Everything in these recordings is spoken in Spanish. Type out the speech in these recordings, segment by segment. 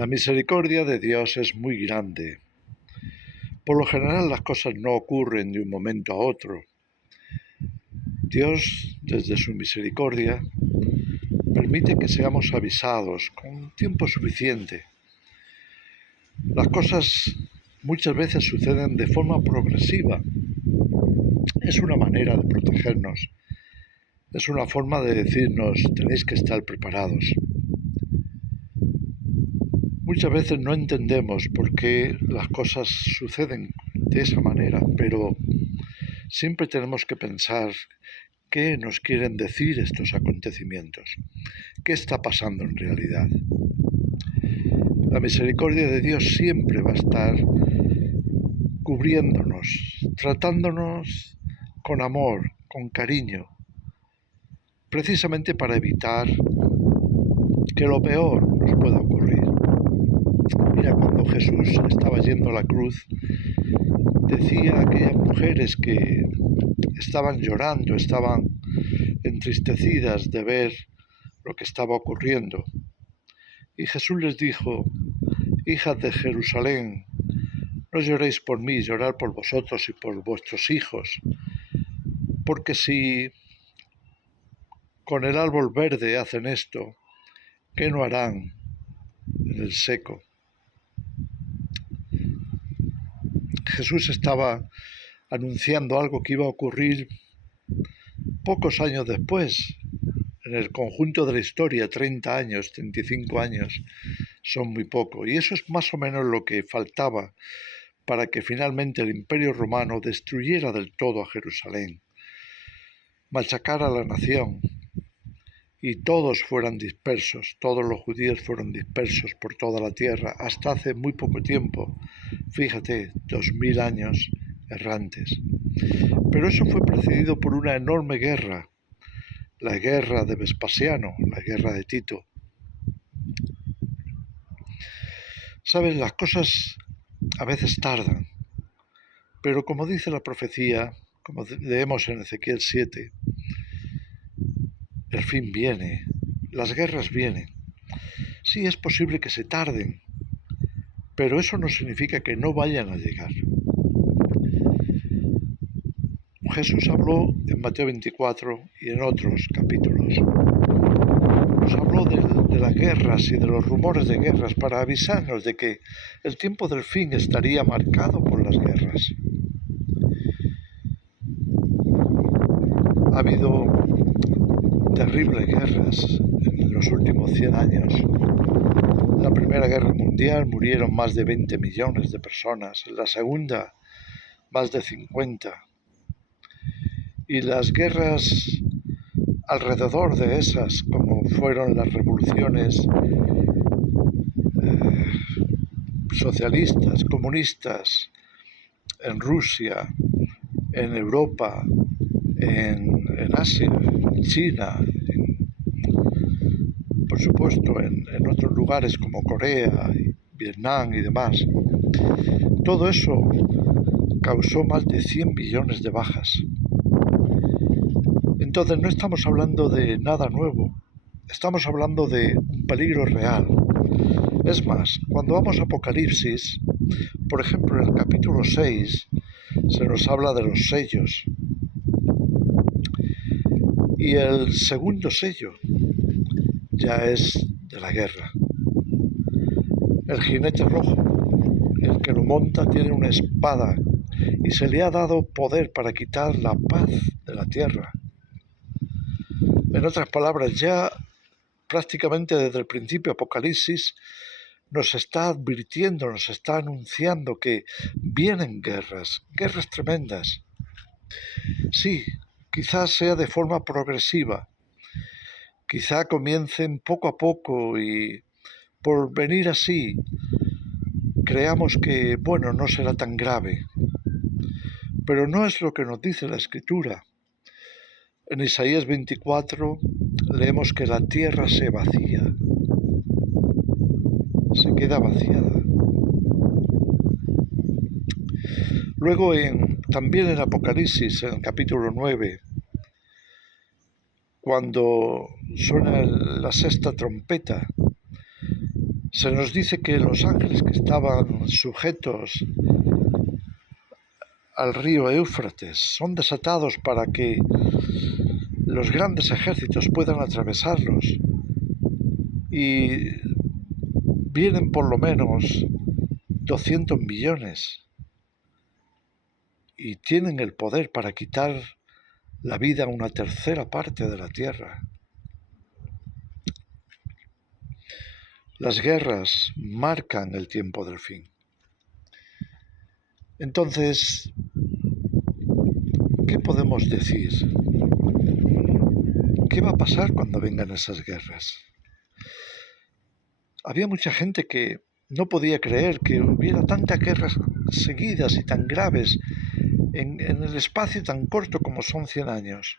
La misericordia de Dios es muy grande. Por lo general las cosas no ocurren de un momento a otro. Dios, desde su misericordia, permite que seamos avisados con tiempo suficiente. Las cosas muchas veces suceden de forma progresiva. Es una manera de protegernos. Es una forma de decirnos, tenéis que estar preparados. Muchas veces no entendemos por qué las cosas suceden de esa manera, pero siempre tenemos que pensar qué nos quieren decir estos acontecimientos, qué está pasando en realidad. La misericordia de Dios siempre va a estar cubriéndonos, tratándonos con amor, con cariño, precisamente para evitar que lo peor nos pueda ocurrir. Mira, cuando Jesús estaba yendo a la cruz, decía a aquellas mujeres que estaban llorando, estaban entristecidas de ver lo que estaba ocurriendo. Y Jesús les dijo, hijas de Jerusalén, no lloréis por mí, llorad por vosotros y por vuestros hijos, porque si con el árbol verde hacen esto, ¿qué no harán en el seco? Jesús estaba anunciando algo que iba a ocurrir pocos años después. En el conjunto de la historia, 30 años, 35 años, son muy poco. Y eso es más o menos lo que faltaba para que finalmente el Imperio Romano destruyera del todo a Jerusalén, machacara a la nación y todos fueran dispersos, todos los judíos fueron dispersos por toda la tierra hasta hace muy poco tiempo, fíjate, 2000 años errantes. Pero eso fue precedido por una enorme guerra, la guerra de Vespasiano, la guerra de Tito. Sabes, las cosas a veces tardan, pero como dice la profecía, como leemos en Ezequiel 7, el fin viene, las guerras vienen. Sí, es posible que se tarden, pero eso no significa que no vayan a llegar. Jesús habló en Mateo 24 y en otros capítulos. Nos habló de las guerras y de los rumores de guerras para avisarnos de que el tiempo del fin estaría marcado por las guerras. Ha habido terribles guerras en los últimos 100 años. En la Primera Guerra Mundial murieron más de 20 millones de personas, en la Segunda más de 50. Y las guerras alrededor de esas, como fueron las revoluciones socialistas, comunistas, en Rusia, en Europa, en Asia, en China, por supuesto en otros lugares como Corea, Vietnam y demás. Todo eso causó más de 100 millones de bajas. Entonces no estamos hablando de nada nuevo, estamos hablando de un peligro real. Es más, cuando vamos a Apocalipsis, por ejemplo en el capítulo 6, se nos habla de los sellos. Y el segundo sello ya es de la guerra. El jinete rojo, el que lo monta, tiene una espada y se le ha dado poder para quitar la paz de la tierra. En otras palabras, ya prácticamente desde el principio Apocalipsis nos está advirtiendo, nos está anunciando que vienen guerras, guerras tremendas. Sí, quizás sea de forma progresiva, quizá comiencen poco a poco y por venir así creamos que, bueno, no será tan grave. Pero no es lo que nos dice la Escritura. En Isaías 24 leemos que la tierra se vacía, se queda vaciada. Luego también en Apocalipsis, en el capítulo 9, cuando suena la sexta trompeta, Se nos dice que los ángeles que estaban sujetos al río Éufrates son desatados para que los grandes ejércitos puedan atravesarlos, y vienen por lo menos 200 millones y tienen el poder para quitar la vida a una tercera parte de la tierra. Las guerras marcan el tiempo del fin. Entonces, ¿qué podemos decir? ¿Qué va a pasar cuando vengan esas guerras? Había mucha gente que no podía creer que hubiera tantas guerras seguidas y tan graves en el espacio tan corto como son 100 años.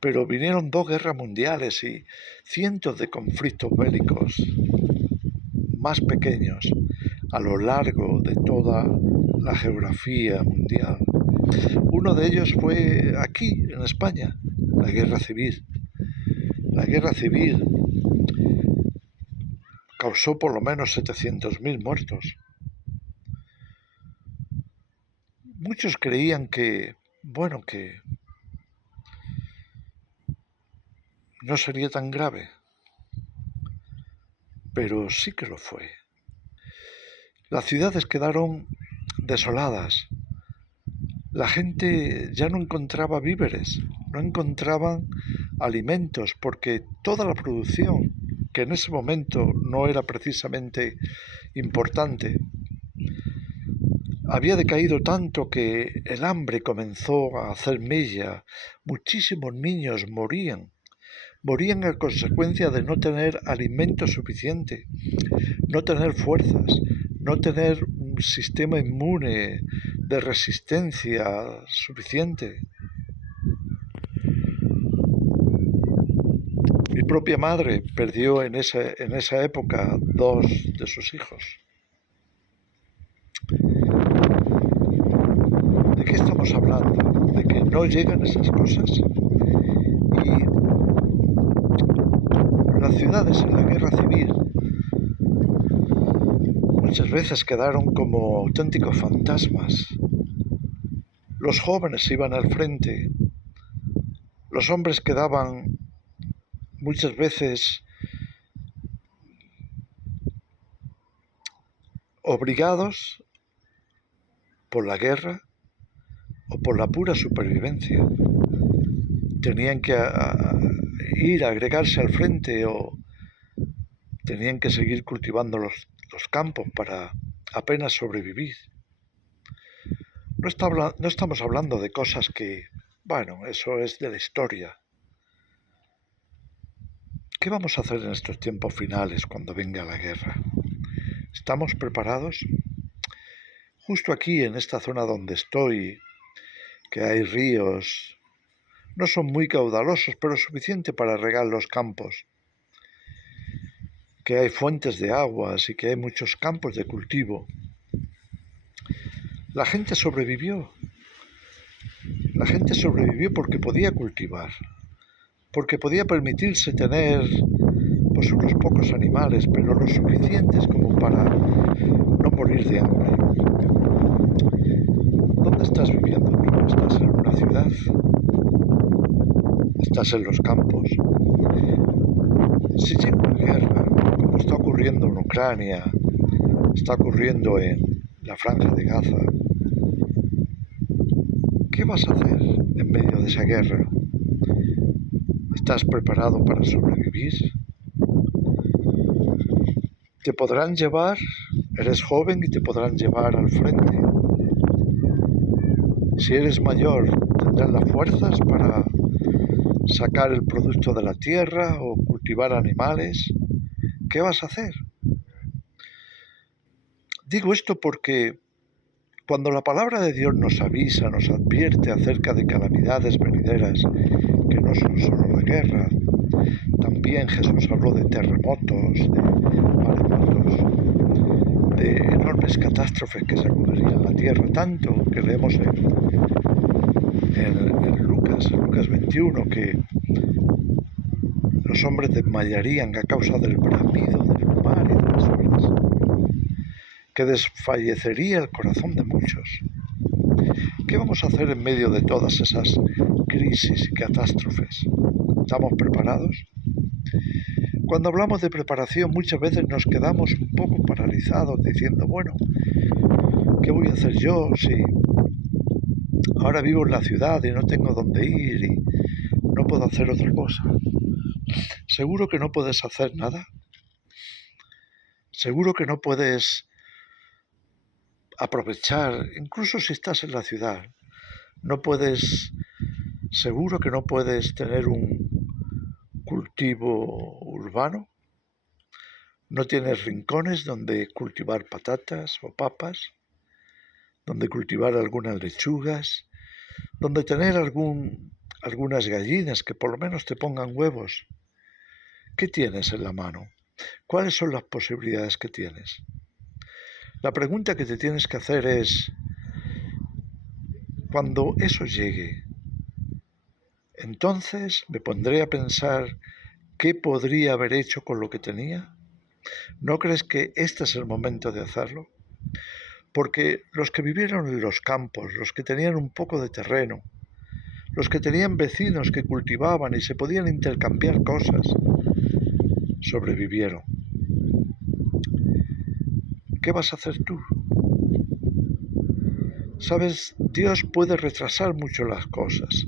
Pero vinieron 2 guerras mundiales y cientos de conflictos bélicos más pequeños a lo largo de toda la geografía mundial. Uno de ellos fue aquí, en España, la Guerra Civil. La Guerra Civil causó por lo menos 700.000 muertos. Muchos creían que no sería tan grave, pero sí que lo fue. Las ciudades quedaron desoladas. La gente ya no encontraba víveres, no encontraban alimentos, porque toda la producción, que en ese momento no era precisamente importante, había decaído tanto que el hambre comenzó a hacer mella. Muchísimos niños morían a consecuencia de no tener alimento suficiente, no tener fuerzas, no tener un sistema inmune de resistencia suficiente. Mi propia madre perdió en esa época 2 de sus hijos. ¿De qué estamos hablando? ¿De que no llegan esas cosas? Y las ciudades en la Guerra Civil muchas veces quedaron como auténticos fantasmas. Los jóvenes iban al frente, los hombres quedaban muchas veces obligados por la guerra o por la pura supervivencia. Tenían que ir a agregarse al frente o tenían que seguir cultivando los campos para apenas sobrevivir. No estamos hablando de cosas que, eso es de la historia. ¿Qué vamos a hacer en estos tiempos finales cuando venga la guerra? ¿Estamos preparados? Justo aquí, en esta zona donde estoy, que hay ríos, no son muy caudalosos, pero suficiente para regar los campos, que hay fuentes de aguas y que hay muchos campos de cultivo. La gente sobrevivió. La gente sobrevivió porque podía cultivar, porque podía permitirse tener unos pocos animales, pero lo suficientes como para no morir de hambre. ¿Dónde estás viviendo tú? ¿Estás en una ciudad? ¿Estás en los campos? Si llega una guerra, como está ocurriendo en Ucrania, está ocurriendo en la Franja de Gaza, ¿qué vas a hacer en medio de esa guerra? ¿Estás preparado para sobrevivir? Te podrán llevar, eres joven y te podrán llevar al frente. Si eres mayor, tendrás las fuerzas para sacar el producto de la tierra o cultivar animales. ¿Qué vas a hacer? Digo esto porque cuando la palabra de Dios nos avisa, nos advierte acerca de calamidades venideras, que no son solo la guerra, también Jesús habló de terremotos, de maremotos, de enormes catástrofes que sacudirían la tierra, tanto que leemos en Lucas 21, que los hombres desmayarían a causa del bramido del mar y de las olas, que desfallecería el corazón de muchos. ¿Qué vamos a hacer en medio de todas esas crisis y catástrofes? ¿Estamos preparados? Cuando hablamos de preparación muchas veces nos quedamos un poco paralizados diciendo, bueno, ¿qué voy a hacer yo si ahora vivo en la ciudad y no tengo dónde ir y no puedo hacer otra cosa? ¿Seguro que no puedes hacer nada? ¿Seguro que no puedes aprovechar, incluso si estás en la ciudad, seguro que no puedes tener un cultivo urbano? ¿No tienes rincones donde cultivar patatas o papas? ¿Donde cultivar algunas lechugas? ¿Donde tener algunas gallinas que por lo menos te pongan huevos? ¿Qué tienes en la mano? ¿Cuáles son las posibilidades que tienes? La pregunta que te tienes que hacer es, cuando eso llegue, entonces me pondré a pensar qué podría haber hecho con lo que tenía. ¿No crees que este es el momento de hacerlo? Porque los que vivieron en los campos, los que tenían un poco de terreno, los que tenían vecinos que cultivaban y se podían intercambiar cosas, sobrevivieron. ¿Qué vas a hacer tú? Sabes, Dios puede retrasar mucho las cosas,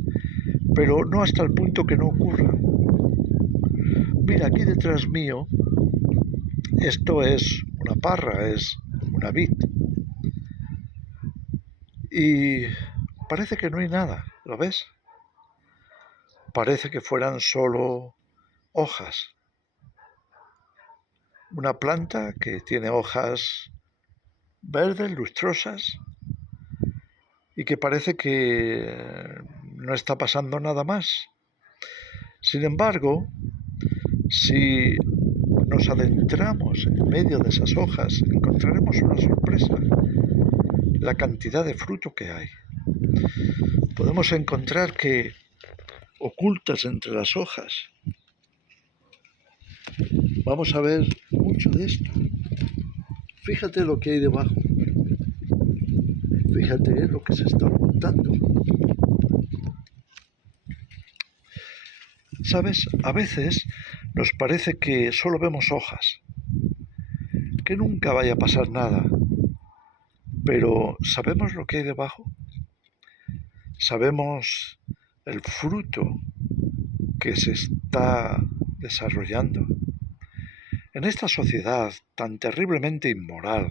pero no hasta el punto que no ocurra. Mira, aquí detrás mío, esto es una parra, es una vid. Y parece que no hay nada, ¿lo ves? Parece que fueran solo hojas. Una planta que tiene hojas verdes, lustrosas, y que parece que no está pasando nada más. Sin embargo, si nos adentramos en medio de esas hojas, encontraremos una sorpresa: la cantidad de fruto que hay. Podemos encontrar que ocultas entre las hojas, vamos a ver mucho de esto. Fíjate lo que hay debajo. Fíjate lo que se está ocultando. ¿Sabes? A veces nos parece que solo vemos hojas, que nunca vaya a pasar nada. Pero ¿sabemos lo que hay debajo? ¿Sabemos el fruto que se está desarrollando? En esta sociedad tan terriblemente inmoral,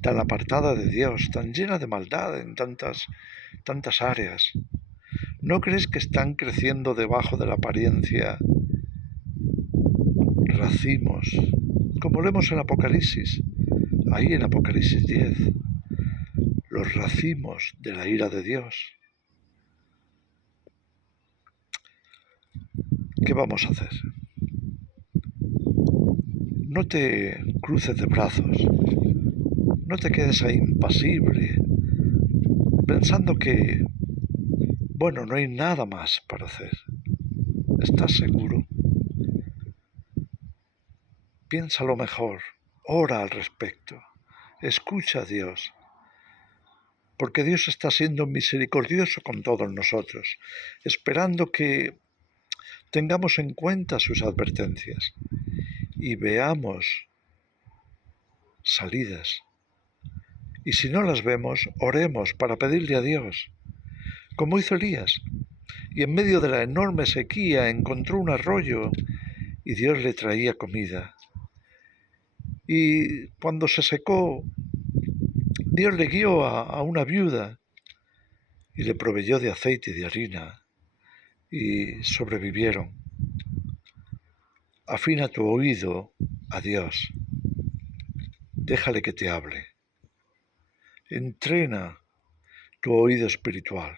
tan apartada de Dios, tan llena de maldad en tantas áreas, ¿no crees que están creciendo debajo de la apariencia racimos, como leemos en Apocalipsis, ahí en Apocalipsis 10, los racimos de la ira de Dios? ¿Qué vamos a hacer? No te cruces de brazos, no te quedes ahí impasible, pensando que, bueno, no hay nada más para hacer. ¿Estás seguro? Piénsalo mejor, ora al respecto, escucha a Dios, porque Dios está siendo misericordioso con todos nosotros, esperando que tengamos en cuenta sus advertencias y veamos salidas. Y si no las vemos, oremos para pedirle a Dios, como hizo Elías, y en medio de la enorme sequía encontró un arroyo y Dios le traía comida. Y cuando se secó, Dios le guió a una viuda y le proveyó de aceite y de harina, y sobrevivieron. Afina tu oído a Dios, déjale que te hable. Entrena tu oído espiritual.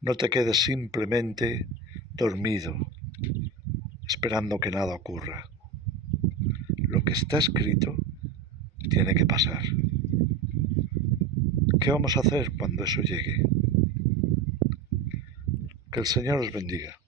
No te quedes simplemente dormido, esperando que nada ocurra. Lo que está escrito tiene que pasar. ¿Qué vamos a hacer cuando eso llegue? Que el Señor os bendiga.